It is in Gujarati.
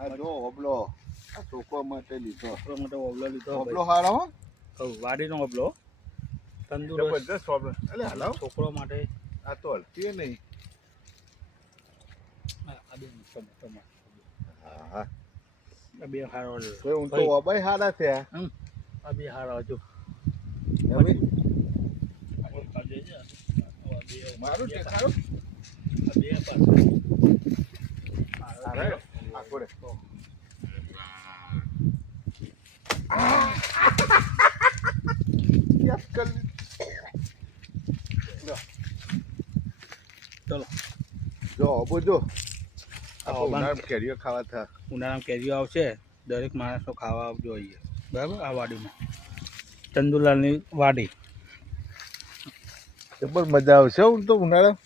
આ જો ઓબલો આ છોકરો માટે લીધો. છોકરો માટે ઓબલો લીધો. ઓબલો હારો હો. કહું વાડીનો ઓબલો. તંદુરસ્ત જબરદસ્ત ઓબલો. અલે હલાવ. છોકરો માટે. આ તો હલતી નહીં. આ બે ટમા. હા. આ બે હારો. તો હું તો ઓબાઈ હારા છે. આ બે હારો જો. હવે મારું દેખાડો. આ બે પાસ. આ કોડે. યસ કર. ચલો જો ઓબો જો. આ આ ઉનાળામાં કેરીઓ ખાવા થા. ઉનાળામાં કેરીઓ આવશે, દરેક માણસનો ખાવા જોઈએ. બરાબર. આ વાડીમાં ચંદુલાલની વાડી. જબર મજા આવશે હું તો ઉનાળા.